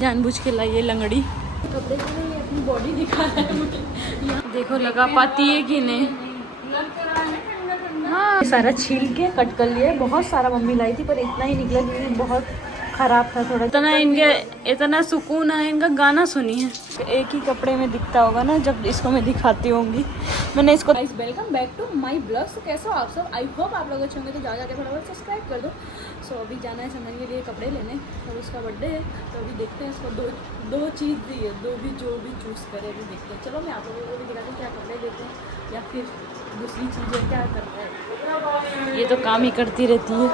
जानबूझ के लाई है लंगड़ी कपड़े के लिए, अपनी बॉडी दिखा रहा है मुझे। देखो लगा पाती है कि नहीं। हाँ सारा छील के कट कर लिया, बहुत सारा मम्मी लाई थी पर इतना ही निकला क्योंकि बहुत खराब था थोड़ा। इतना सुकून है इनका गाना सुनिए। एक ही कपड़े में दिखता होगा ना जब इसको मैं दिखाती होंगी। मैंने इसको welcome back to my blog. तो कैसे हो आप सब? आई होप आप लोग अच्छे होंगे। तो जाके फटाफट सब्सक्राइब कर दो। सो अभी जाना है चंदन के लिए कपड़े लेने और उसका बर्थडे है, तो अभी देखते हैं। इसको दो चीज़ दी है, जो भी चूज़ करे अभी देखते हैं। चलो मैं आप लोगों को भी दिखाती हूँ क्या कपड़े लेते हैं या फिर दूसरी चीज़ें क्या करता है। ये तो काम ही करती रहती है।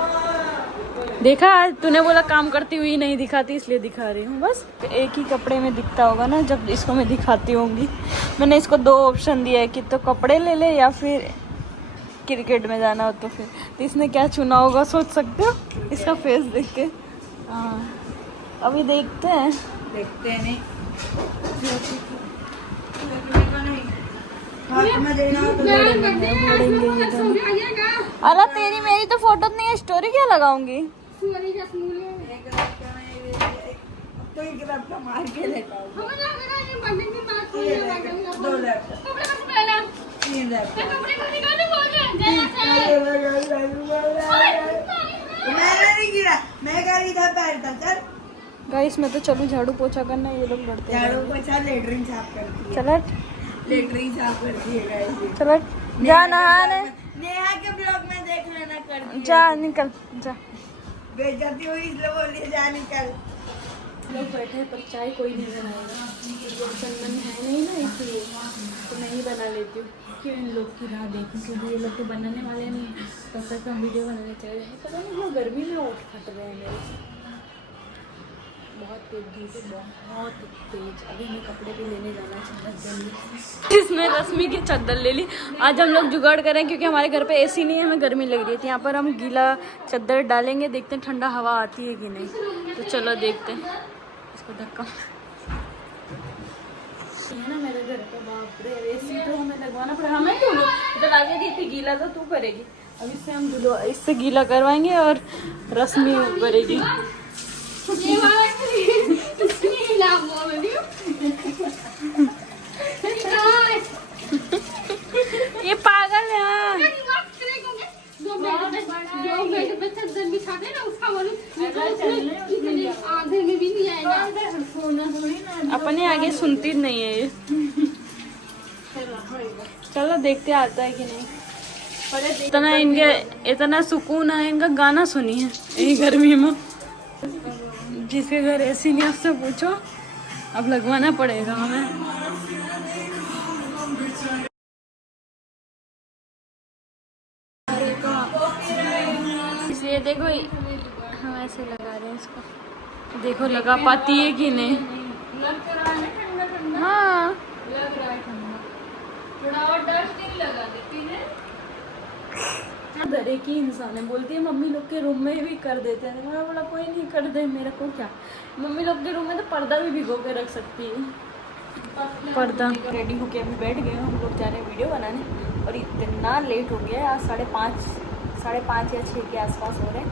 देखा आज तूने बोला काम करती हुई नहीं दिखाती, इसलिए दिखा रही हूँ बस। एक ही कपड़े में दिखता होगा ना जब इसको मैं दिखाती होंगी। मैंने इसको दो ऑप्शन दिया है कि तो कपड़े ले ले या फिर क्रिकेट में जाना हो तो फिर। तो इसने क्या चुना होगा सोच सकते हो इसका फेस देख के। हाँ अभी देखते हैं नहीं अरे तेरी मेरी तो फोटो नहीं है, स्टोरी क्या लगाऊंगी। गाइस मैं तो चलूं झाड़ू पोछा करना, ये लोग बढ़ते हैं। झाड़ू पोछा लेटरिन साफ करती है। चलट लेटरिन साफ करती है गाइस। चलट जा नहाने। नेहा के ब्लॉग में देख लेना कर। जा निकल जा। बेइज्जती हुई इसलिए बोलिए जा निकल। लोग बैठे हैं पर चाय कोई नहीं बनाएगा। चंदन है नहीं ना इसलिए तो मैं ही बना लेती हूँ। क्यों इन लोग की राह देखूँ क्योंकि ये लोग तो बनाने वाले नहीं, तब तक हम वीडियो बनाने चले जाएंगे। पता नहीं क्यों गर्मी में ओठ फट रहे हैं मेरे। बहुत तेज धूप है, बहुत तेज। अभी हमें कपड़े भी लेने जाना चाहिए। इसमें रश्मि की चादर ले ली। आज हम लोग जुगाड़ करें क्योंकि हमारे घर पे एसी नहीं है, हमें गर्मी लग रही थी। यहाँ पर हम गीला चादर डालेंगे, देखते हैं ठंडा हवा आती है कि नहीं। तो चलो देखते हैं। इसको धक्का है ना मेरे घर का। बाप रे एसी तो हमें लगवाना पड़ेगा। हमें क्यों इधर आगे दी थी गीला तो तू करेगी। अब इससे हम इससे गीला करवाएंगे और रश्मि करेगी। ये पागल है। अपने आगे सुनती नहीं है ये। चलो देखते आता है कि नहीं। इतना सुकून है इनका गाना सुनिए यही गर्मी में। जिसके घर ऐसी नहीं उससे पूछो, अब लगवाना पड़ेगा हमें। इसलिए देखो हम ऐसे लगा रहे हैं इसको। देखो लगा पाती है कि नहीं। हाँ थोड़ा और डस्ट नहीं लगा देती है। डरे की इंसान है, बोलती है मम्मी लोग के रूम में भी कर देते हैं। मैं बोला कोई नहीं कर दे, मेरे को क्या। मम्मी लोग के रूम में तो पर्दा भी भिगो के रख सकती है। पर्दा रेडी होके अभी बैठ गए हम लोग, जा रहे हैं वीडियो बनाने। और इतना लेट हो गया है, आज 5:30 या 6 के आसपास हो रहे हैं।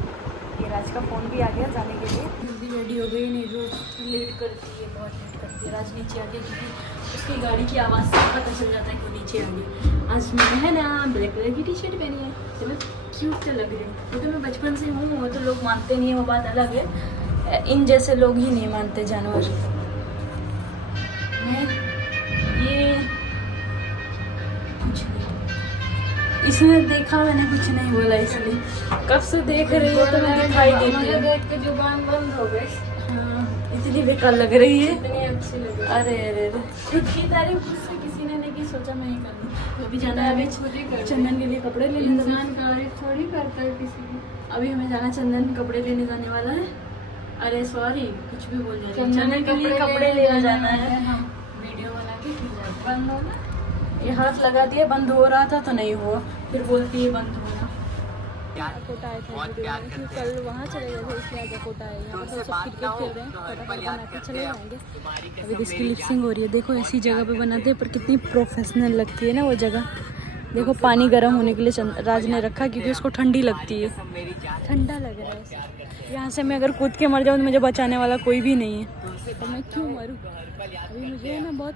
ये राज का फ़ोन भी आ गया जाने के लिए। जल्दी रेडी हो गई, नहीं रोज लेट करती है, बहुत लेट करती है। राज नीचे आ गया क्योंकि उसकी गाड़ी की आवाज़ से पता चल जाता है कि नीचे आ गई। आज मैंने है ना ब्लैक कलर की टी शर्ट पहनी है, तो मैं क्यूट तो लग रही हूँ। वो तो मैं बचपन से हूँ, वो तो लोग मानते नहीं है, वो बात अलग है। इन जैसे लोग ही नहीं मानते जानवर। ये कुछ नहीं, इसने देखा मैंने कुछ नहीं बोला, इसलिए कब से देख रही है तो मैं दिखाई देती हूँ। देख के जुबान बंद हो गई। हाँ इतनी बेकार लग रही है, इतनी अच्छी लग रही है। अरे खुद की तारीफ मुझसे किसी ने नहीं सोचा मैं ही कर लूँ। अभी जाना है, अभी चंदन के लिए कपड़े लेने तारीफ थोड़ी करता है किसी की। अभी हमें जाना, चंदन कपड़े लेने जाने वाला है। अरे सॉरी कुछ भी बोल रही। चंदन के लिए कपड़े लेने जाना है। वीडियो बना के फिर बंद होगा। ये हाथ लगा दिया, बंद हो रहा था तो नहीं हुआ, फिर बोलती है बंद होना। कोटा आए थे कल, वहाँ चले गए थे इसलिए आज कोटा आए। यहाँ पर सब क्रिकेट खेल रहे हैं, फटाफट बना के चले जाएंगे। अभी इसकी लिपसिंग हो रही है। देखो ऐसी जगह पे बनाते हैं पर कितनी प्रोफेशनल लगती है ना वो जगह। देखो पानी गर्म होने के लिए राज ने रखा क्योंकि उसको ठंडी लगती है, ठंडा लग रहा है। यहाँ से मैं अगर कूद के मर जाऊँ तो मुझे बचाने वाला कोई भी नहीं है, तो मैं क्यों मरूँ। अभी मुझे ना बहुत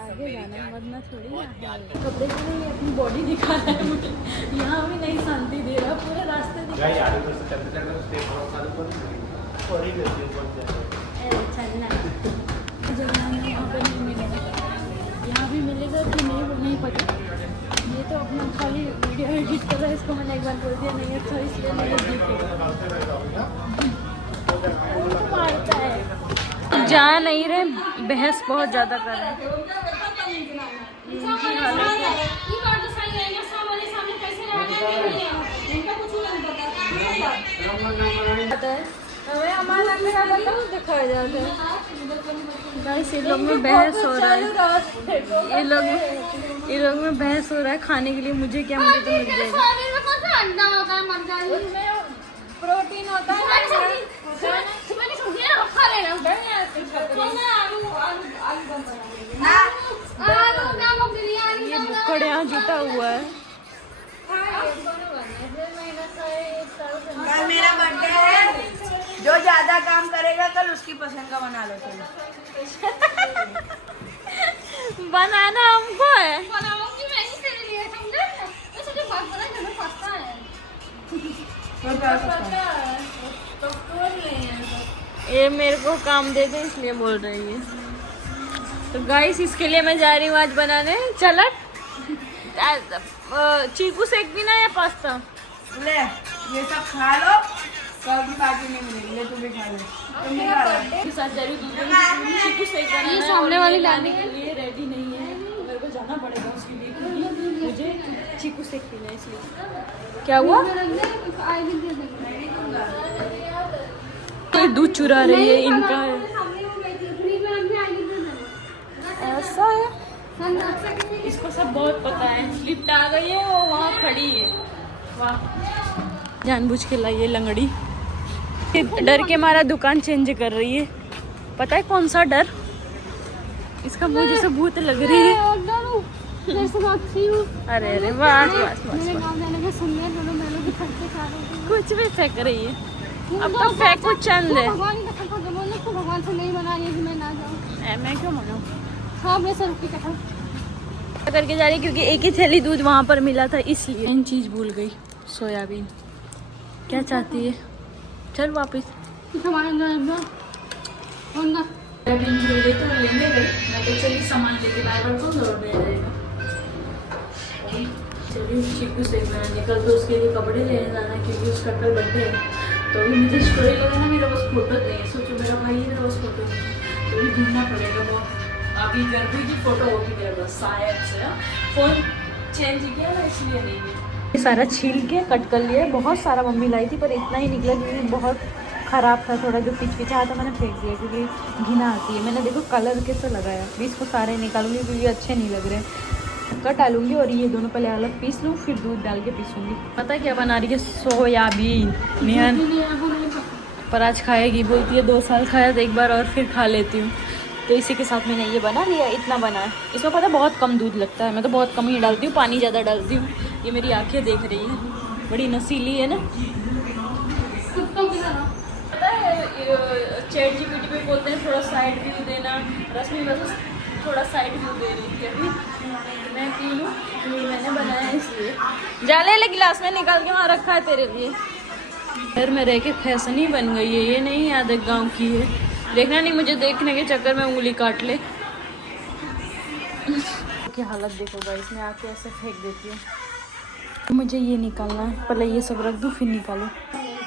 आगे जाना है, मरना थोड़ी ना। कपड़े के लिए अपनी बॉडी दिखा रहा है मुझे, यहाँ भी नहीं शांति दे रहा, पूरे रास्ते दिखा यहाँ भी मिलेगा कि नहीं वो नहीं पता। ये तो अपना खाली वीडियो एडिट कर रहा है, इसको मैंने एक बार बोल दिया नहीं अच्छा इसलिए नहीं दिखेगा। मारता है, जा नहीं रहे, बहस बहुत ज़्यादा कर रहे हैं। दिखाया जाता है गाइस, ये लोग में बहस हो रहा है, ये लोग में बहस हो रहा है खाने के लिए। मुझे क्या, मुझे तो मिल जाएगा। प्रोटीन होता है, ये बुक्कड़ यहाँ जुटा हुआ है। कल मेरा बर्थडे है, जो ज्यादा काम करेगा कल उसकी पसंद का बना लो। बनाना हमको है, बनाऊंगी मैं ही तेरे लिए, समझे? मैं तुझे बात बता, तुम्हें पता है। ये मेरे को काम दे दे इसलिए बोल रही है। तो गाइस इसके लिए मैं जा रही हूँ आज बनाने चलट, चीकू सेक भी ना या पास्ता। ले ये सब खा लो, कभी पार्टी नहीं मिलेगी। ले तू भी खा ले। तुम भी खा लो। के साथ जा रही हूँ, चीकू सेक बनाना है, सामने वाले लाने के लिए रेडी नहीं है, तो मेरे को जाना पड़ेगा उसके लिए, क्योंकि मुझे चीकू सेक पीना है इसलिए। क्या हुआ? दूध चुरा रही है, इनका है ऐसा है। इसको सब बहुत पता है, लिफ्ट आ गई है, वो वहाँ खड़ी है। वाह, जानबूझ के लाई है लंगड़ी, डर के मारा दुकान चेंज कर रही है। पता है कौन सा डर? इसका मुंह जैसे भूत लग रही है। अरे अरे बस बस कुछ भी फेंक रही है, अब तो फेंको चंद है। भगवान से नहीं मना रही मैं ना जाऊँ, मैं क्यों मनाऊँ? हाँ मैं सर की कसम करके जा रही क्योंकि एक ही थैली दूध वहाँ पर मिला था, इसलिए इन चीज़ भूल गई। सोयाबीन क्या चाहती है? चल वापस सोयाबीन भूल गई तो लेने गई, मैं तो चलिए सामान लेके बार बार कौन दौड़ने जाएगा। चलिए चीकू से मैंने कल तो उसके लिए कपड़े लेने जाना है क्योंकि उसका कल बर्थडे है। तो अभी मुझे स्टोरी लगाना, मेरा बस फोटो नहीं है। सोचो मेरा भाई है, मेरा बस फोटो नहीं है, तो भी ढूंढना पड़ेगा बहुत। अभी गर्मी की फोटो होगी मेरे पास शायद से, फोन चेंज किया ना इसलिए नहीं है। ये सारा छील के कट कर लिया, बहुत सारा मम्मी लाई थी पर इतना ही निकला क्योंकि बहुत ख़राब था। थोड़ा जो पिचपिचा था मैंने फेंक दिया क्योंकि घिना आती है। मैंने देखो कलर कैसे लगाया, भी इसको सारे निकालूंगी क्योंकि अच्छे नहीं लग रहे। कट डालूंगी और ये दोनों पहले अलग पीस लूँ, फिर दूध डाल के पीसूँगी। पता है क्या बना रही है? सोयाबीन नियन, पर आज खाएगी, बोलती है 2 साल खाया तो एक बार और फिर खा लेती हूँ। तो इसी के साथ मैंने ये बना लिया, इतना बना है। इसमें पता है बहुत कम दूध लगता है, मैं तो बहुत कम ही डालती हूँ, पानी ज़्यादा डालती हूँ। ये मेरी आंखें देख रही हैं, बड़ी नसीली है ना। पता है चैट जीपीटी पे बोलते हैं थोड़ा साइड व्यू देना, रश्मि बस थोड़ा साइड व्यू दे रही थी। अभी मैं पी लूँ, ये मैंने बनाया इसलिए। जाले ले गिलास में निकाल के वहाँ रखा है तेरे लिए। घर में रह के फैशन ही बन गई है, ये नहीं याद है गाँव की है। देखना नहीं मुझे, देखने के चक्कर में उंगली काट ले। की हालत देखो गाइस, मैं आके ऐसे फेंक देती हूँ। मुझे ये निकालना है, पहले ये सब रख दूँ फिर निकालूँ।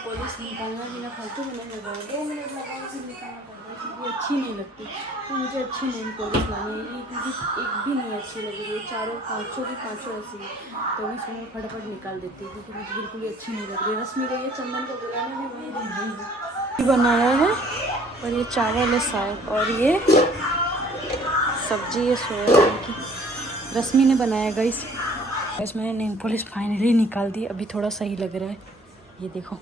पॉलिश निकालना भी ना फालतू में नहीं लगाओ, 2 मिनट लगाओ फिर निकालना पड़ता है क्योंकि अच्छी नहीं लगती। तो मुझे अच्छी नेल पॉलिश लानी है, क्योंकि एक भी नहीं अच्छी लग रही है, चारों पाँचों की पाँचों ऐसी है। तो भी फिर मैं फटाफट निकाल देती हूँ क्योंकि मुझे बिल्कुल भी अच्छी नहीं लग रही। रश्मि गई है चंदन को बुलाने, भी वही नहीं बनाया है। और ये चावल है शायद, और ये सब्जी है सोयाबीन की, रश्मि ने बनाया गाइस। मैंने नेल पॉलिश फाइनली निकाल दी, अभी थोड़ा सही लग रहा है। ये देखो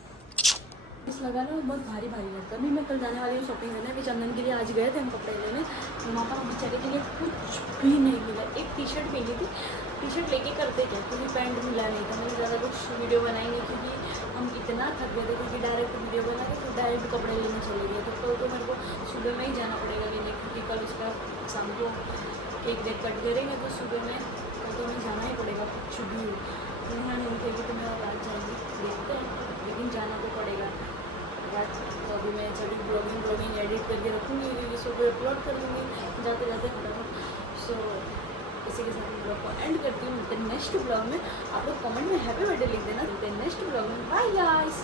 इस लगा ना बहुत भारी भारी लगता है। अभी मैं कल जाने वाली हूँ शॉपिंग करने। अभी चंदन के लिए आज गए थे हम कपड़े लेने, तो वहाँ पर हम बेचारे के लिए कुछ भी नहीं मिला। एक टी शर्ट मिली थी, टी शर्ट लेके करते क्या, क्योंकि पैंट मिला नहीं था। मैंने ज़्यादा कुछ वीडियो बनाएंगे क्योंकि हम इतना थक गए थे, क्योंकि डायरेक्ट वीडियो बना के फिर डायरेक्ट कपड़े लेने चले गए। तो कल तो मेरे को सुबह में ही जाना पड़ेगा लेने, क्योंकि कल उसका शाम को केक वेक कट करेंगे, तो सुबह में कल तो हमें जाना ही पड़ेगा कुछ भी हो। तो यहाँ नहीं उठेगी तो मैं और रात जाएंगी, देखते हैं, लेकिन जाना तो पड़ेगा रात। तो अभी मैं चली ब्लॉगिंग एडिट करके रखूँगी, इस पर अपलोड कर दूँगी जाते जाते फटाफट। सो इसी के साथ मैं ब्लॉग को एंड करती हूँ। नेक्स्ट ब्लॉग में आप लोग कमेंट में हैप्पी बर्थडे लिख देना। नेक्स्ट ब्लॉग में बाय गाइस।